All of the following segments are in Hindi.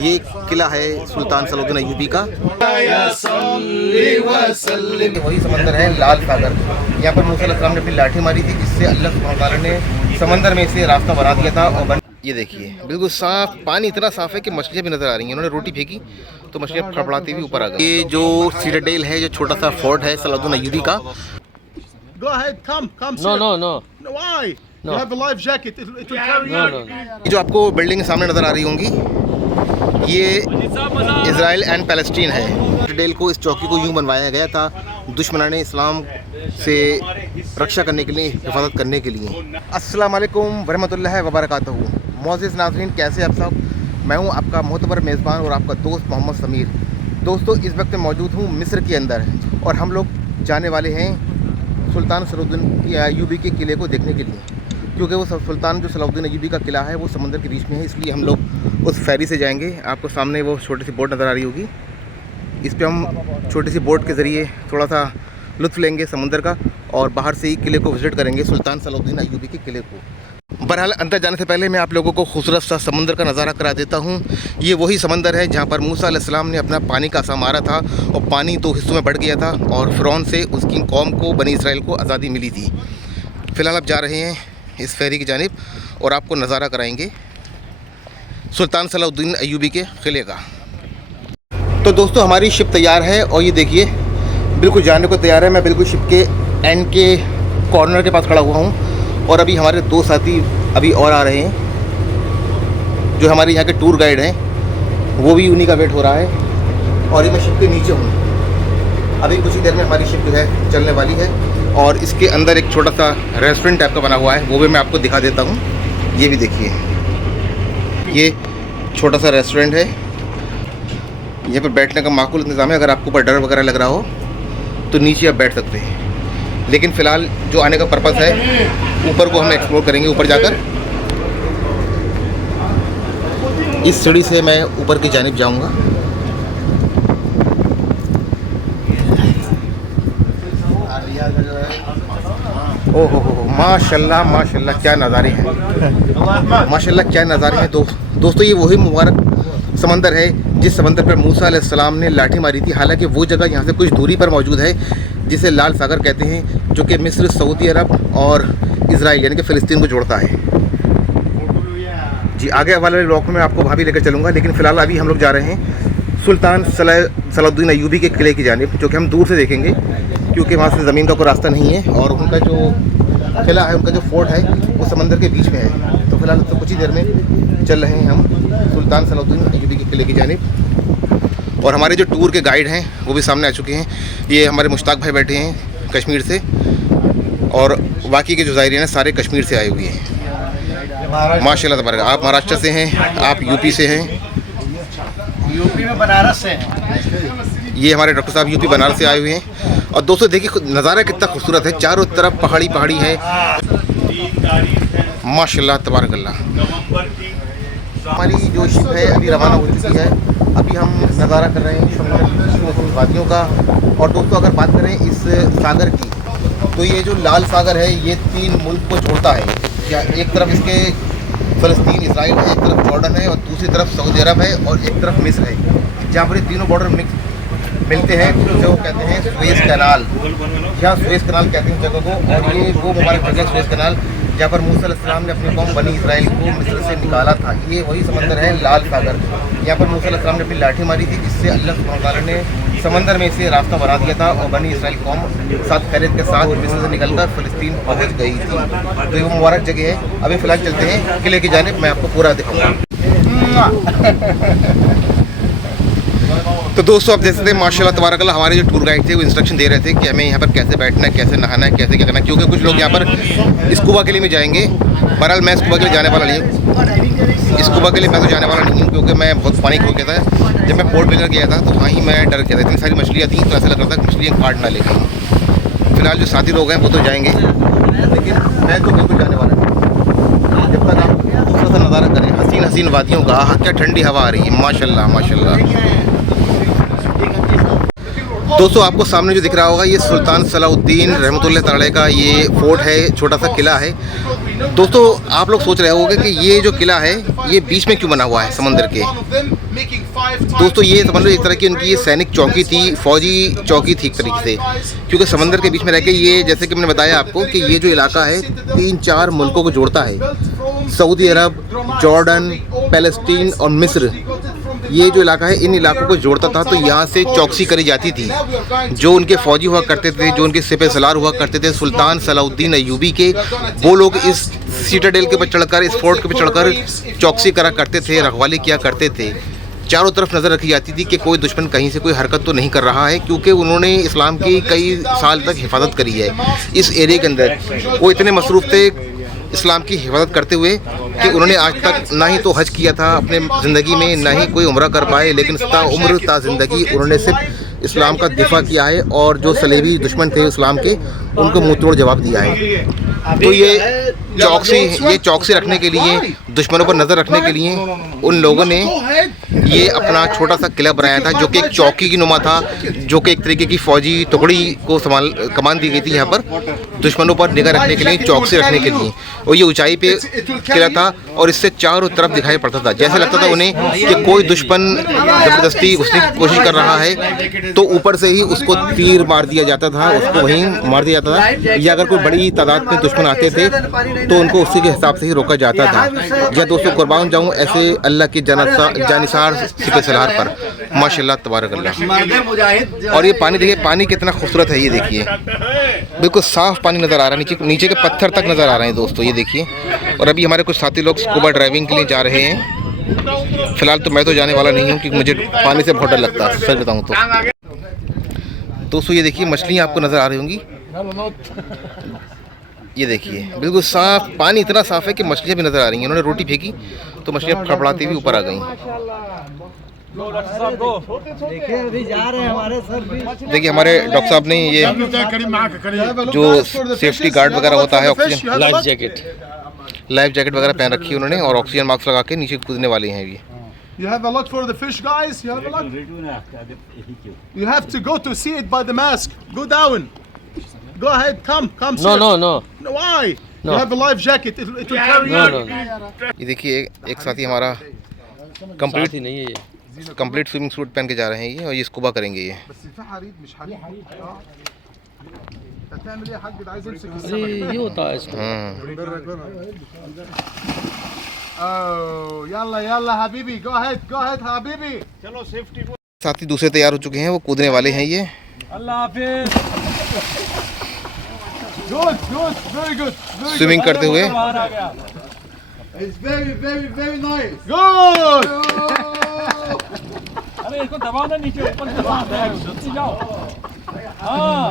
ये किला है सुल्तान सलाउद्दीन अय्यूबी का। वही समंदर है लाल सागर। यहाँ पर मूसा अलैहिस्सलाम ने अपनी लाठी मारी थी, जिससे अल्लाह सुब्हानहू व तआला ने समंदर में से रास्ता बना दिया था। और ये देखिए बिल्कुल साफ पानी, इतना साफ है कि मछलियाँ भी नजर आ रही हैं। उन्होंने रोटी फेंकी तो मछलियाँ फड़फड़ाती हुई ऊपर आ गई। ये जो सीटाडेल है, जो छोटा सा फोर्ट है सलाउद्दीन अय्यूबी का। Go ahead, come, No. Why? No. You have a life jacket. It will carry you. No. जो आपको बिल्डिंग सामने नजर आ रही होंगी, ये इजराइल एंड पैलेस्टीन है। सीटाडेल को, इस चौकी को यूं बनवाया गया था दुश्मनाने इस्लाम से रक्षा करने के लिए, हिफाजत करने के लिए। अस्सलाम वालेकुम वरहमतुल्लाहि वबरकातुहू। मोअज़्ज़िज़ नाज़रीन, कैसे आप सब? मैं हूं आपका मोहतबर मेज़बान और आपका दोस्त मोहम्मद समीर। दोस्तों, इस वक्त मौजूद हूं मिस्र के अंदर और हम लोग जाने वाले हैं सुल्तान सलाउद्दीन अय्यूबी के किले को देखने के लिए, क्योंकि वो सुल्तान जो सलाउद्दीन अय्यूबी का किला है वो समंदर के बीच में है। इसलिए हम लोग उस फेरी से जाएंगे। आपको सामने वो छोटी सी बोट नज़र आ रही होगी, इस पर हम छोटी सी बोट के ज़रिए थोड़ा सा लुत्फ़ लेंगे समंदर का और बाहर से ही किले को विज़िट करेंगे, सुल्तान सलाउद्दीन अय्यूबी के किले को। बहरहाल अंदर जाने से पहले मैं आप लोगों को खूबसूरत सा समंदर का नज़ारा करा देता हूँ। ये वही समंदर है जहाँ पर मूसा अलैहिस्सलाम ने अपना पानी का आसा मारा था और पानी 2 हिस्सों में बढ़ गया था और फ़िरौन से उसकी कौम को, बनी इसराइल को आज़ादी मिली थी। फ़िलहाल आप जा रहे हैं इस फेरी की जानिब और आपको नज़ारा कराएंगे सुल्तान सलाउद्दीन अय्यूबी के किले का। तो दोस्तों, हमारी शिप तैयार है और ये देखिए बिल्कुल जाने को तैयार है। मैं बिल्कुल शिप के एंड के कॉर्नर के पास खड़ा हुआ हूँ और अभी हमारे 2 साथी अभी और आ रहे हैं, जो हमारे यहाँ के टूर गाइड हैं, वो भी उन्हीं का वेट हो रहा है। और ये मैं शिप के नीचे हूँ। अभी कुछ ही देर में हमारी शिप जो है चलने वाली है और इसके अंदर एक छोटा सा रेस्टोरेंट टाइप का बना हुआ है, वो भी मैं आपको दिखा देता हूँ। ये भी देखिए, ये छोटा सा रेस्टोरेंट है। यहाँ पर बैठने का माकूल इंतज़ाम है। अगर आपको ऊपर डर वगैरह लग रहा हो तो नीचे आप बैठ सकते हैं, लेकिन फ़िलहाल जो आने का पर्पज़ है ऊपर को हम एक्सप्लोर करेंगे। ऊपर जाकर इस सीढ़ी से मैं ऊपर की जानिब जाऊंगा। ओहो हो, माशाल्लाह माशाल्लाह, क्या नज़ारे हैं, माशाल्लाह क्या नज़ारे हैं। दोस्तों, ये वही मुबारक समंदर है जिस समंदर पर मूसा अलैहिस्सलाम ने लाठी मारी थी। हालांकि वो जगह यहाँ से कुछ दूरी पर मौजूद है, जिसे लाल सागर कहते हैं, जो कि मिस्र, सऊदी अरब और इजराइल यानी कि फ़िलिस्तीन को जोड़ता है। जी, आगे वाले ब्लॉग में आपको वहाँ भी लेकर चलूँगा, लेकिन फ़िलहाल अभी हम लोग जा रहे हैं सुल्तान सलाउद्दीन अय्यूबी के किले की जानिब, जो कि हम दूर से देखेंगे क्योंकि वहाँ से ज़मीन का कोई रास्ता नहीं है और उनका जो किला है, उनका जो फोर्ट है, वो समंदर के बीच में है। तो फिलहाल तो कुछ ही देर में चल रहे हैं हम सुल्तान सलाउद्दीन अय्यूबी के किले की जानिब। और हमारे जो टूर के गाइड हैं वो भी सामने आ चुके हैं। ये हमारे मुश्ताक भाई बैठे हैं कश्मीर से और बाकी के जो ज़ायरीन हैं सारे कश्मीर से आए हुए हैं। माशाल्लाह तबारक। आप महाराष्ट्र से हैं, आप यूपी से हैं? यूपी में बनारस से हैं। ये हमारे डॉक्टर साहब यूपी बनारस से आए हुए हैं। और दोस्तों देखिए नज़ारा कितना खूबसूरत है, चारों तरफ पहाड़ी है, माशाल्लाह तबारकल्लाह। हमारी जो शिप है अभी रवाना हो चुकी है। अभी हम नज़ारा कर रहे हैं समुद्र वादियों का। और दोस्तों, अगर बात करें इस सागर की, तो ये जो लाल सागर है ये 3 मुल्क को जोड़ता है। क्या एक तरफ इसके फ़लस्तीन इजराइल है, एक तरफ जॉर्डन है और दूसरी तरफ सऊदी अरब है और एक तरफ मिस्र है, जहाँ पर ये तीनों बॉर्डर मिलते हैं, जो कहते हैं सुएज़ कैनाल। यहाँ सुएज़ कैनाल कहते हैं जगह को। और ये वो मुबारक जगह सुएज़ कैनाल जहाँ पर मूसा अलैहिस्सलाम ने अपनी कौम बनी इसराइल को मिस्र से निकाला था। ये वही समंदर है लाल सागर। यहाँ पर मूसा अलैहिस्सलाम ने अपनी लाठी मारी थी, जिससे अल्लाह सुब्हानहू व तआला ने समंदर में से रास्ता बना दिया था और बनी इसराइल कौम साथ खैरियत के साथ मिस्र से निकलकर फ़िलिस्तीन पहुँच गई थी। तो ये वो मुबारक जगह है। अभी फ़िलहाल चलते हैं किले की जानिब, मैं आपको पूरा दिखाऊँगा। तो दोस्तों, आप देख सकते हैं माशाल्लाह तबारकल्लाह, हमारे जो टूर गाइड थे वो इंस्ट्रक्शन दे रहे थे कि हमें यहाँ पर कैसे बैठना है, कैसे नहाना है, कैसे क्या करना है, क्योंकि कुछ लोग यहाँ पर स्कूबा के लिए भी जाएंगे। बहरहाल मैं स्कूबा के लिए जाने वाला नहीं हूँ। स्कूबा के लिए मैं तो जाने वाला नहीं हूँ क्योंकि मैं बहुत पानी खो गया था। जब मैं पोर्ट ब्लेयर गया था तो वहीं मैं डर गया था, इतनी सारी मछलियाँ थी तो ऐसा लग रहा था कि मछलियाँ काट ना ले गई। फिलहाल जो साथी लोग हैं वो तो जाएंगे, लेकिन मैं तो बिल्कुल जाने वाला नहीं। जब तक आप दूसरा सा नज़ारा करें हसीन हसीन वादियों का, क्या ठंडी हवा आ रही है, माशाल्लाह माशाल्लाह। दोस्तों, आपको सामने जो दिख रहा होगा ये सुल्तान सलाउद्दीन रहमतुल्लाह तआला का ये फोर्ट है, छोटा सा किला है। दोस्तों, आप लोग सोच रहे होंगे कि ये जो किला है ये बीच में क्यों बना हुआ है समंदर के। दोस्तों ये समझ लो एक तरह की उनकी ये सैनिक चौकी थी, फौजी चौकी थी एक तरीके से, क्योंकि समंदर के बीच में रह के ये, जैसे कि मैंने बताया आपको कि ये जो इलाका है 3-4 मुल्कों को जोड़ता है, सऊदी अरब, जॉर्डन, पैलेस्टीन और मिस्र। ये जो इलाका है इन इलाकों को जोड़ता था, तो यहाँ से चौकसी करी जाती थी। जो उनके फौजी हुआ करते थे, जो उनके सिपह सलार हुआ करते थे सुल्तान सलाउद्दीन अय्यूबी के, वो लोग इस सीटाडेल के ऊपर चढ़कर, इस फोर्ट के ऊपर चढ़कर चौकसी करा करते थे, रखवाली किया करते थे। चारों तरफ नज़र रखी जाती थी कि कोई दुश्मन कहीं से कोई हरकत तो नहीं कर रहा है, क्योंकि उन्होंने इस्लाम की कई साल तक हिफाजत करी है इस एरिया के अंदर। वो इतने मसरूफ़ थे इस्लाम की हिफाजत करते हुए कि उन्होंने आज तक ना ही तो हज किया था अपने ज़िंदगी में, ना ही कोई उम्रा कर पाए, लेकिन ताउम्र ता ज़िंदगी उन्होंने सिर्फ इस्लाम का दिफा किया है और जो सलेबी दुश्मन थे इस्लाम के, उनको मुँह तोड़ जवाब दिया है। तो ये चौकसी रखने के लिए, दुश्मनों पर नज़र रखने के लिए उन लोगों ने ये अपना छोटा सा किला बनाया था, जो कि एक चौकी की नुमा था, जो कि एक तरीके की फ़ौजी टुकड़ी को कमान दी गई थी यहाँ पर दुश्मनों पर निगाह रखने के लिए, चौकसी रखने के लिए। और ये ऊंचाई पे किला था और इससे चारों तरफ दिखाई पड़ता था, जैसे लगता था उन्हें कि कोई दुश्मन ज़बरदस्ती घुसने की कोशिश कर रहा है तो ऊपर से ही उसको तीर मार दिया जाता था, उसको वहीं मार दिया जाता था, या अगर कोई बड़ी तादाद में दुश्मन आते थे तो उनको उसी के हिसाब से ही रोका जाता था। या दोस्तों कुर्बान जाऊँ ऐसे अल्लाह के जानिसार सिपह सलार पर, माशाल्लाह तबारक अल्लाह। और ये पानी देखिए, पानी कितना खूबसूरत है, ये देखिए बिल्कुल साफ़ पानी नज़र आ रहा है, नीचे के पत्थर तक नज़र आ रहे हैं दोस्तों, ये देखिए। और अभी हमारे कुछ साथी लोग स्कूबा ड्राइविंग के लिए जा रहे हैं। फ़िलहाल तो मैं तो जाने वाला नहीं हूँ, क्योंकि मुझे पानी से बहुत डर लगता है, सच बताऊँ तो। दोस्तों ये देखिए मछलियाँ आपको नज़र आ रही होंगी, ये देखिए बिल्कुल साफ़ पानी, इतना साफ़ है कि मछलियाँ भी नज़र आ रही हैं। उन्होंने रोटी फेंकी तो मछलियाँ फड़फड़ाती हुई ऊपर आ गई। देखिए हमारे डॉक्टर साहब ने ये जो सेफ्टी गार्ड वगैरह होता है, ऑक्सीजन लाइफ जैकेट वगैरह पहन रखी है उन्होंने, और ऑक्सीजन मास्क लगा के नीचे कूदने वाले हैं ये। You have a lot for the fish, guys. You have a lot. You have to go to see it by the mask. Go down. Go ahead. Come. No, sir. no. Why? No. You have a life jacket. It will carry you. No. ये देखिए एक साथी हमारा साथ ही नहीं है ये। कंप्लीट स्विमिंग सूट पहन के जा रहे हैं ये, और ये स्कूबा करेंगे ये। अरे ये होता है इसका। Oh, yalla habibi. Go ahead habibi. चलो सेफ्टी। साथी दूसरे तैयार हो चुके हैं, वो कूदने वाले हैं ये। अल्लाह हाफिज़। Good, very good. स्विमिंग करते हुए। It's very nice. Good. अरे इसको दबाओ ना, नीचे ऊपर से दबाओ, जल्दी जाओ। हाँ।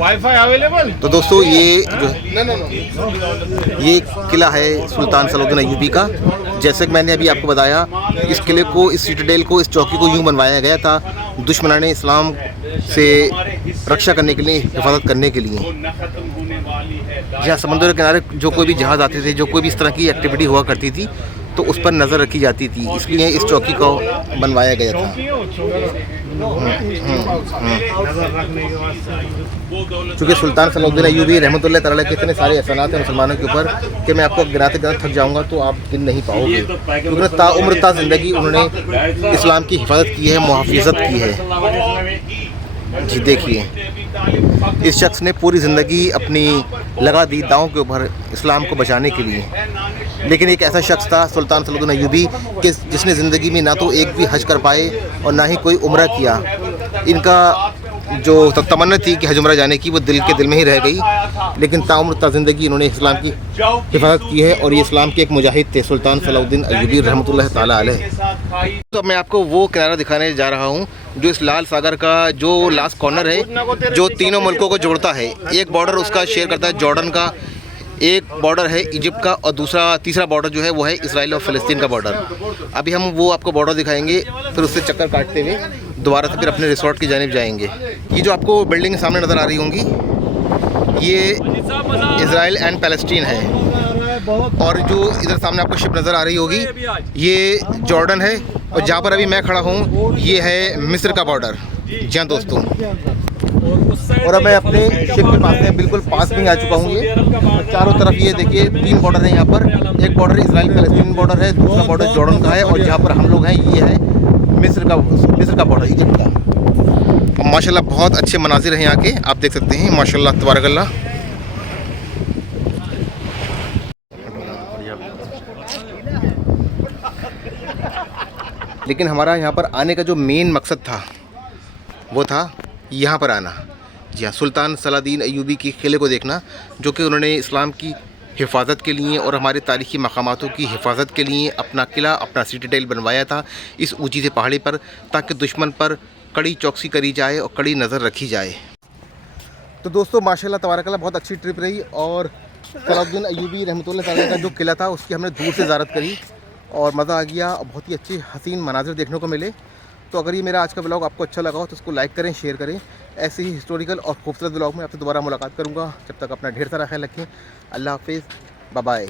Wifi available. तो दोस्तों ये किला है सुल्तान सलाउद्दीन अय्यूबी का। जैसे कि मैंने अभी आपको बताया, इस किले को, इस सिटाडेल को, इस चौकी को यूँ बनवाया गया था दुश्मनान इस्लाम से रक्षा करने के लिए, हिफाजत करने के लिए। जहाँ समुद्र के किनारे जो कोई भी जहाज़ आते थे, जो कोई भी इस तरह की एक्टिविटी हुआ करती थी, तो उस पर नज़र रखी जाती थी, इसलिए इस चौकी को बनवाया गया था। चूँकि सुल्तान सलाउद्दीन अय्यूबी रहमतुल्लाह तआला के इतने सारे एहसानात हैं मुसलमानों के ऊपर कि मैं आपको गिनाते गिनाते थक जाऊँगा तो आप दिन नहीं पाओगे, क्योंकि ताउम्र ता ज़िंदगी उन्होंने इस्लाम की हिफाजत की है, मुहाफ़िज़त की है। जी देखिए, इस शख्स ने पूरी ज़िंदगी अपनी लगा दी दांव के ऊपर इस्लाम को बचाने के लिए। लेकिन एक ऐसा शख्स था सुल्तान सलाउद्दीन अय्यूबी कि जिसने ज़िंदगी में ना तो एक भी हज कर पाए और ना ही कोई उम्रा किया। इनका जो तमन्ना थी कि हज उम्रा जाने की, वो दिल के दिल में ही रह गई, लेकिन ताउम्र ता ज़िंदगी इन्होंने इस्लाम की हिफाजत की है। और ये इस्लाम के एक मुजाहिद थे सुल्तान सलाउद्दीन अय्यूबी रहमतुल्लाह तआला अलैह। तो मैं आपको वो किनारा दिखाने जा रहा हूँ जो इस लाल सागर का जो लास्ट कॉर्नर है, जो तीनों मुल्कों को जोड़ता है। एक बॉर्डर उसका शेयर करता है जॉर्डन का, एक बॉर्डर है इजिप्ट का, और तीसरा बॉर्डर जो है वो है इसराइल और फ़लस्तीन का बॉर्डर। अभी हम वो आपको बॉर्डर दिखाएंगे, फिर उससे चक्कर काटते हुए दोबारा से फिर अपने रिसोर्ट की जानिब जाएंगे। ये जो आपको बिल्डिंग सामने नज़र आ रही होंगी, ये इसराइल एंड पैलेस्टीन है। और जो इधर सामने आपको शिप नज़र आ रही होगी, ये जॉर्डन है। और जहाँ पर अभी मैं खड़ा हूँ ये है मिस्र का बॉर्डर। जी हाँ दोस्तों, और अब मैं अपने शिप के पास में बिल्कुल पास में आ चुका हूँ। ये चारों तरफ ये देखिए 3 बॉर्डर हैं यहाँ पर। एक बॉर्डर इजराइल पैलेस्टीन बॉर्डर है, दूसरा बॉर्डर जॉर्डन का है, और जहाँ पर हम लोग हैं ये है मिस्र का बॉर्डर, इजिप्ट का। और माशाल्लाह बहुत अच्छे मनाजिर हैं यहाँ के, आप देख सकते हैं माशाल्लाह तबारकल्लाह। लेकिन हमारा यहाँ पर आने का जो मेन मकसद था वो था यहाँ पर आना। जी हाँ, सुल्तान सलादीन अय्यूबी के किले को देखना, जो कि उन्होंने इस्लाम की हिफाजत के लिए और हमारे तारीख़ी मकामातों की हिफाजत के लिए अपना किला, अपना सिटाडेल बनवाया था इस ऊंची से पहाड़ी पर, ताकि दुश्मन पर कड़ी चौकसी करी जाए और कड़ी नज़र रखी जाए। तो दोस्तों माशाल्लाह तबारकल्लाह बहुत अच्छी ट्रिप रही, और सलाउद्दीन अय्यूबी रहमतुल्लाह अलैह का जो किला था उसकी हमने दूर से ज़ियारत करी और मज़ा आ गया। बहुत ही अच्छे हसीन मनाजिर देखने को मिले। तो अगर ये मेरा आज का ब्लॉग आपको अच्छा लगा हो तो उसको लाइक करें, शेयर करें। ऐसे ही हिस्टोरिकल और खूबसूरत ब्लॉग में आपसे दोबारा मुलाकात करूँगा। जब तक अपना ढेर सारा ख्याल रखें। अल्लाह हाफिज़, बाय बाय।